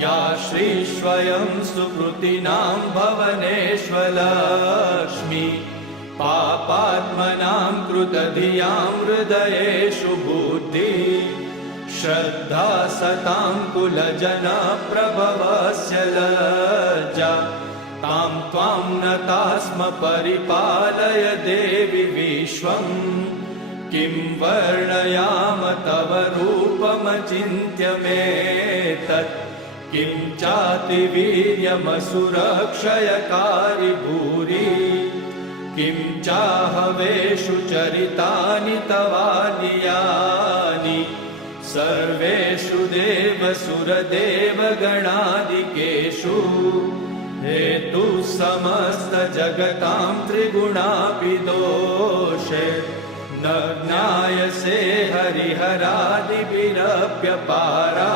या श्रीस्वयं सुकृतिनां भवनेष्वलक्ष्मी पापात्मनां कृतधियां हृदयेषु बुद्धि श्रद्धा सतां कुलजनप्रभवस्य लज्जा तां त्वां नताः स्म परिपालय देवि विश्वम् किं वर्णयाम तव रूपमचिन्त्यमेतत् किं चातिवीर्यमसुरक्षयकारि भूरि किं चाहवेषु चरितानि तवानियानि सर्वेषु देवसुरदेवगणादिकेषु हेतु समस्तजगतां त्रिगुणापि दोषे न ज्ञायसे हरिहरादिभिरप्यपारा